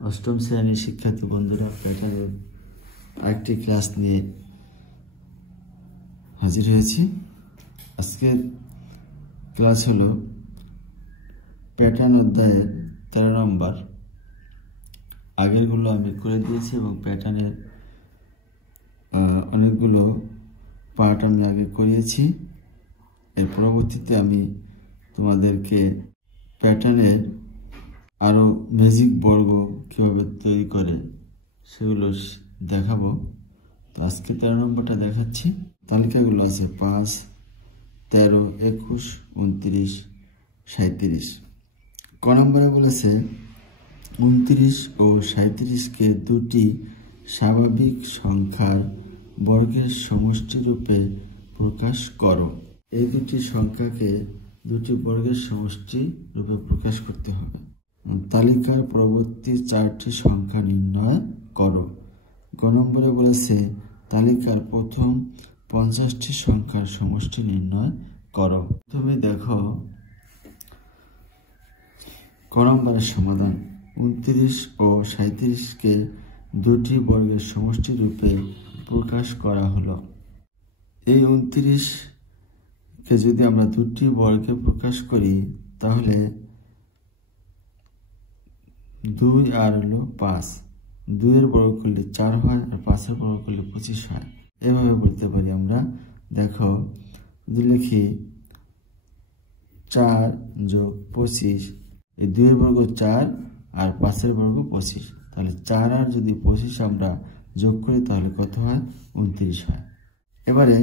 অষ্টম শ্রেণীর শিক্ষার্থী বন্ধুরা প্যাটার্নের আরেকটি ক্লাস নিয়ে হাজির হয়েছি। আজকের ক্লাস হলো প্যাটার্ন অধ্যায়ের 13 নম্বর। আগেরগুলো আমি করে দিয়েছি এবং প্যাটার্নের অনেকগুলো পার্ট আমি আগে করিয়েছি। এর পরবর্তীতে আমি তোমাদেরকে প্যাটার্নের আরও ম্যাজিক বর্গ কীভাবে তৈরি করে সেগুলো দেখাবো। তো আজকে 13 নম্বরটা দেখাচ্ছি। তালিকাগুলো আছে 5, 13, 21, 29, 37। ক নম্বরে বলেছে 29 ও 37কে দুটি স্বাভাবিক সংখ্যার বর্গের সমষ্টি রূপে প্রকাশ করো। এই দুটি সংখ্যাকে দুটি বর্গের সমষ্টি রূপে প্রকাশ করতে হবে। তালিকার পরবর্তী 4টি সংখ্যা নির্ণয় করো। গ নম্বরে বলেছে তালিকার প্রথম 50টি সংখ্যার সমষ্টি নির্ণয় করো। তুমি দেখো ক নম্বরের সমাধান। 29 ও 37কে দুটি বর্গের সমষ্টি রূপে প্রকাশ করা হলো। এই 29কে যদি আমরা দুটি বর্গে প্রকাশ করি তাহলে 2 আর হলো 5, 2 এর বর্গ করলে 4 হয় আর 5 এর বর্গ করলে 25 হয়। এভাবে বলতে পারি আমরা। দেখো যদি লিখি 4 যোগ 25, এই 2 এর বর্গ 4 আর 5 এর বর্গ 25, তাহলে 4 আর যদি 25 আমরা যোগ করি তাহলে কত হয়? 29 হয়। এবারে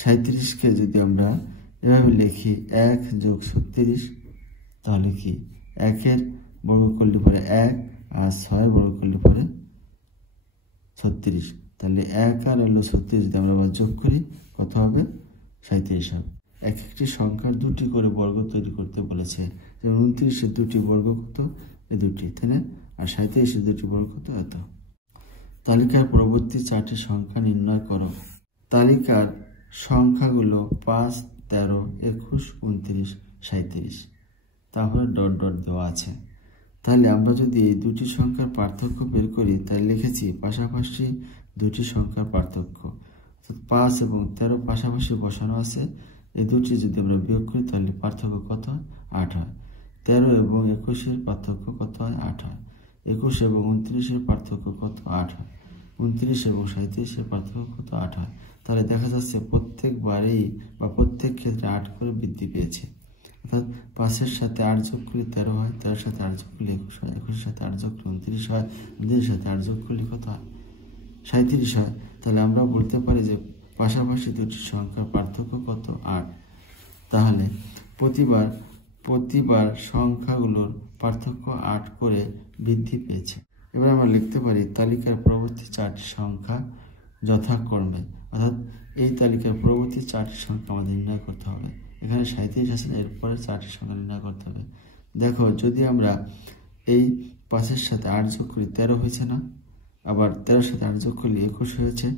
37কে যদি আমরা এভাবে লিখি 1 যোগ 36, তাহলে কি 1 এর বর্গ করলে পরে 1 আর 6 বর্গ করলে পরে 36, তাহলে 1 আর হলো 36 যদি আমরা আবার যোগ করি কত হবে? 37 হবে। একটি সংখ্যার দুটি করে বর্গ তৈরি করতে বলেছে। যেমন 29-এর দুটি বর্গ কত? এই দুটি, তাই না? আর 37-এর দুটি বর্গ কত? এত। তালিকার পরবর্তী 4টি সংখ্যা নির্ণয় করো। তালিকার সংখ্যাগুলো 5, 13, 21, 29, 37, তারপরে ডট ডট দেওয়া আছে। তাহলে আমরা যদি এই দুটি সংখ্যার পার্থক্য বের করি তাহলে লিখেছি পাশাপাশি দুটি সংখ্যার পার্থক্য। 5 এবং 13 পাশাপাশি বসানো আছে। এই দুটি যদি আমরা বিয়োগ করি তাহলে পার্থক্য কত হয়? 8 হয়। 13 এবং 21-এর পার্থক্য কত হয়? 8 হয়। 21 এবং 29-এর পার্থক্য কত? 8 হয়। 29 এবং 37-এর পার্থক্য কত? 8 হয়। তাহলে দেখা যাচ্ছে প্রত্যেকবারেই বা প্রত্যেক ক্ষেত্রে 8 করে বৃদ্ধি পেয়েছে। অর্থাৎ 5-এর সাথে 8 যোগ করলে 13 হয়, 13-এর সাথে 8 যোগ করলে 21 হয়, 21-এর সাথে 8 যোগ করলে 29 হয়, 29-এর সাথে 8 যোগ করলে কত হয়? 37 হয়। তাহলে আমরা বলতে পারি যে পাশাপাশি দুটি সংখ্যার পার্থক্য কত? 8। তাহলে প্রতিবার সংখ্যাগুলোর পার্থক্য 8 করে বৃদ্ধি পেয়েছে। এবার আমরা লিখতে পারি তালিকার পরবর্তী 4টি সংখ্যা যথাক্রমে, অর্থাৎ এই তালিকার পরবর্তী 4টি সংখ্যা আমাদের নির্ণয় করতে হবে। এখানে 37 আছে, এরপরে 4টি সংখ্যা নির্ণয় করতে হবে। দেখো যদি আমরা এই 5-এর সাথে 8 যোগ করি 13 হয়েছে না? আবার 13-এর সাথে 8 যোগ করলে 21 হয়েছে।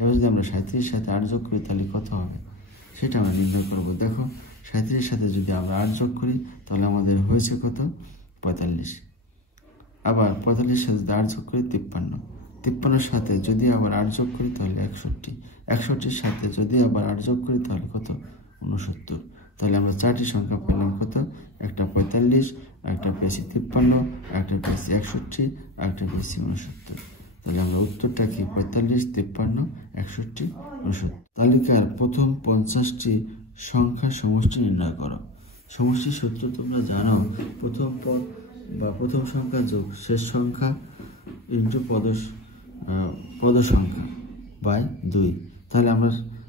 এবার যদি আমরা 37-এর সাথে 8 যোগ করি তাহলে কত হবে সেটা আমরা নির্ণয় করব। দেখো 37-এর সাথে যদি আমরা 8 যোগ করি তাহলে আমাদের হয়েছে কত? 45। আবার 45-এর সাথে 8 যোগ করি 53। 53-এর সাথে যদি আবার 8 যোগ করি তাহলে 61। 61-এর সাথে যদি আবার 8 যোগ করি তাহলে কত? 69। তাহলে আমরা 4টি সংখ্যা পেলাম কত? একটা 45, একটা পেয়েছি 53, একটা পেয়েছি 61, একটা পেয়েছি 69। তাহলে আমরা উত্তরটা কি? 45, 53, 61, 69। তালিকার প্রথম 50টি সংখ্যার সমষ্টি নির্ণয় করো। সমষ্টির সূত্র তোমরা জানো। প্রথম পদ বা প্রথম সংখ্যা যোগ শেষ সংখ্যা ইন্টু পদ সংখ্যা বাই 2। তাহলে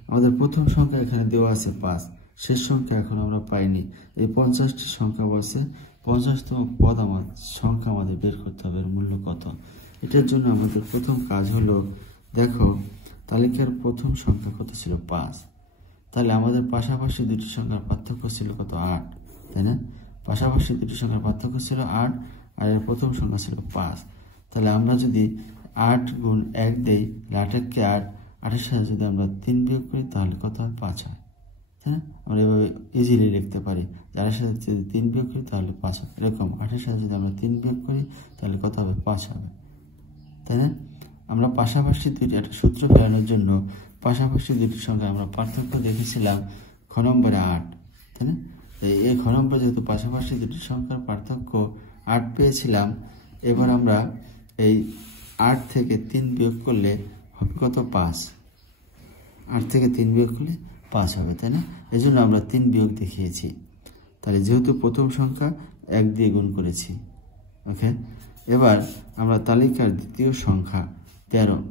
আমাদের প্রথম সংখ্যা এখানে দেওয়া আছে 5, শেষ সংখ্যা এখন আমরা পাইনি। এই 50টি সংখ্যা বলছে 50তম পদ সংখ্যা আমাদের বের করতে হবে, এর মূল্য কত। এটার জন্য আমাদের প্রথম কাজ হলো, দেখো তালিকার প্রথম সংখ্যা কত ছিল? 5। তাহলে আমাদের পাশাপাশি দুটি সংখ্যার পার্থক্য ছিল কত? 8, তাই না? পাশাপাশি দুটি সংখ্যার পার্থক্য ছিল 8 আর এর প্রথম সংখ্যা ছিল 5। তাহলে আমরা যদি 8 গুণ 1 দেই, 8 কে 8, 8-এর সাথে যদি আমরা 3 বিয়োগ করি তাহলে কত হয়? 5 হয়। তাই না? আমরা এভাবে ইজিলি লিখতে পারি। 4-এর সাথে যদি 3 বিয়োগ করি তাহলে 5 হবে। এরকম 8-এর সাথে যদি আমরা 3 বিয়োগ করি তাহলে কত হবে? 5 হবে, তাই না? আমরা পাশাপাশি দুইটি একটা সূত্র ফেরানোর জন্য পাশাপাশি দুটি সংখ্যা আমরা পার্থক্য দেখেছিলাম খ নম্বরে 8, তাই না? এই খ নম্বরে যেহেতু পাশাপাশি দুটি সংখ্যার পার্থক্য 8 পেয়েছিলাম, এবার আমরা এই 8 থেকে 3 বিয়োগ করলে হবে কত? 5। 8 থেকে 3 বিয়োগ করলে 5 হবে, তাই না? এই জন্য আমরা 3 বিয়োগ দেখিয়েছি। তাহলে যেহেতু প্রথম সংখ্যা 1 দিয়ে গুণ করেছি, ওকে। এবার আমরা তালিকার দ্বিতীয় সংখ্যা 13,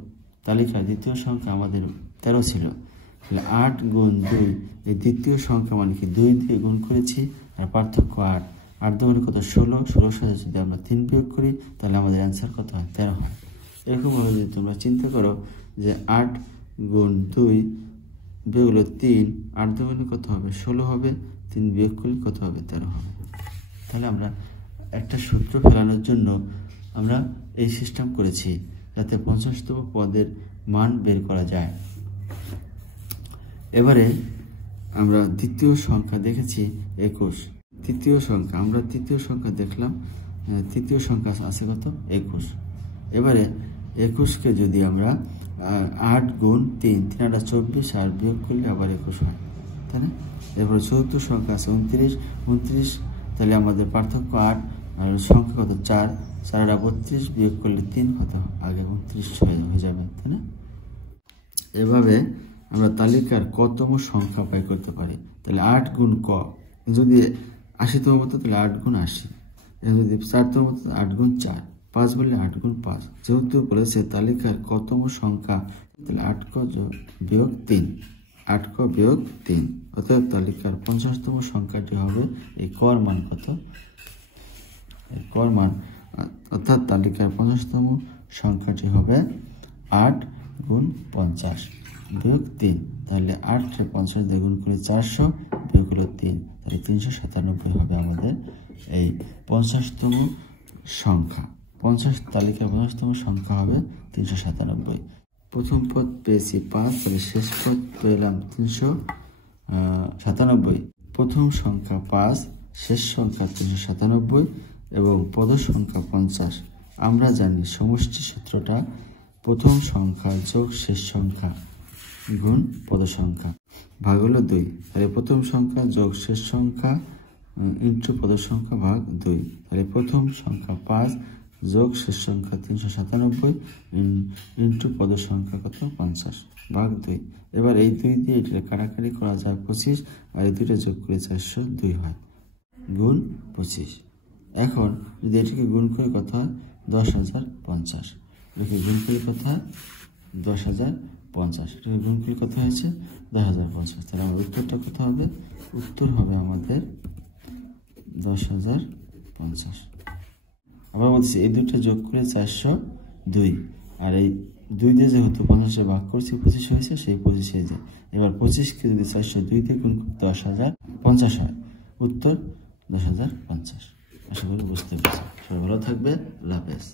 তালিকার দ্বিতীয় সংখ্যা আমাদের 13 ছিল, তাহলে 8 গুণ 2, এই দ্বিতীয় সংখ্যা মানে কি 2 দিয়ে গুণ করেছি আর পার্থক্য 8, 8 দুগুণে কত? 16, 16 সাথে যদি আমরা 3 বিয়োগ করি তাহলে আমাদের অ্যান্সার কত হয়? 13 হয়। এরকমভাবে যদি তোমরা চিন্তা করো যে 8 গুণ 2 বিয়োগ হলো 3, 8 দুগুণে কত হবে? 16 হবে, 3 বিয়োগ করলে কত হবে? 13 হবে। তাহলে আমরা একটা সূত্র ফেলানোর জন্য আমরা এই সিস্টেম করেছি যাতে 50তম পদের মান বের করা যায়। এবারে আমরা দ্বিতীয় সংখ্যা দেখেছি 21, তৃতীয় সংখ্যা আমরা তৃতীয় সংখ্যা দেখলাম, তৃতীয় সংখ্যা আছে কত? 21। এবারে 21কে যদি আমরা 8 গুণ 3, 3 8 24 আর বিয়োগ করলে আবার 21 হয়, তাই না? এরপর চতুর্থ সংখ্যা আছে 29, তাহলে আমাদের পার্থক্য 8 আর সংখ্যা কত? 4, 4 8 32 বিয়োগ করলে 3 কত? আগে 29 হয়ে যাবে, তাই না? এভাবে আমরা তালিকার কতম সংখ্যা পাই করতে পারি। তাহলে 8 গুণ ক, যদি 80তম হতো তাহলে 8 গুণ 80, যদি 4তম হতো 8 গুণ 4, 5 বললে 8 গুণ 5। যেহেতু বলেছে তালিকার কতম সংখ্যা, তাহলে 8 ক বিয়োগ 3, 8 ক বিয়োগ 3, অর্থাৎ তালিকার 50তম সংখ্যাটি হবে এই কর মান কত? কর মান অর্থাৎ তালিকার 50তম সংখ্যাটি হবে 8 গুণ 50 বিয়োগ 3, তাহলে 8 কে 50 দিয়ে গুণ করে 400 বিয়োগ হলো 3, তাহলে 397 হবে আমাদের এই 50তম সংখ্যা। তালিকার 50তম সংখ্যা হবে 397। প্রথম পদ পেয়েছি 5, তাহলে শেষ পদ পেলাম 397। প্রথম সংখ্যা 5, শেষ সংখ্যা 397 এবং পদ সংখ্যা 50। আমরা জানি সমষ্টি সূত্রটা প্রথম সংখ্যা যোগ শেষ সংখ্যা গুণ পদ সংখ্যা ভাগ হলো 2, তাহলে প্রথম সংখ্যা যোগ শেষ সংখ্যা ইন্টু পদ সংখ্যা ভাগ 2, তাহলে প্রথম সংখ্যা 5 যোগ শেষ সংখ্যা 397 ইন্টু পদ সংখ্যা কত? 50 ভাগ 2। এবার এই 2 দিয়ে এটা কাটাকাটি করা যায় 25, আর এই 2টা যোগ করে 402 হয়, গুণ 25। এখন যদি এটাকে গুণ করে কত হয়? 10,050। এটাকে গুণ করে কত হয়? 10,050। এটাকে গুণ করে কত হয়েছে? 10,050। তাহলে আমার উত্তরটা কত হবে? উত্তর হবে আমাদের 10,050। আবার বলছি এই 2টা যোগ করে 402, আর এই 2 দিয়ে যেহেতু 50 ভাগ করছি 25 হয়েছে, সেই 25 হয়ে যায়। এবার 25কে যদি 402 দিয়ে গুণ করি 10,050 হয়, উত্তর 10,050। আশা করি বুঝতে পেরেছি। সবাই ভালো থাকবে, আল্লাহ হাফেজ।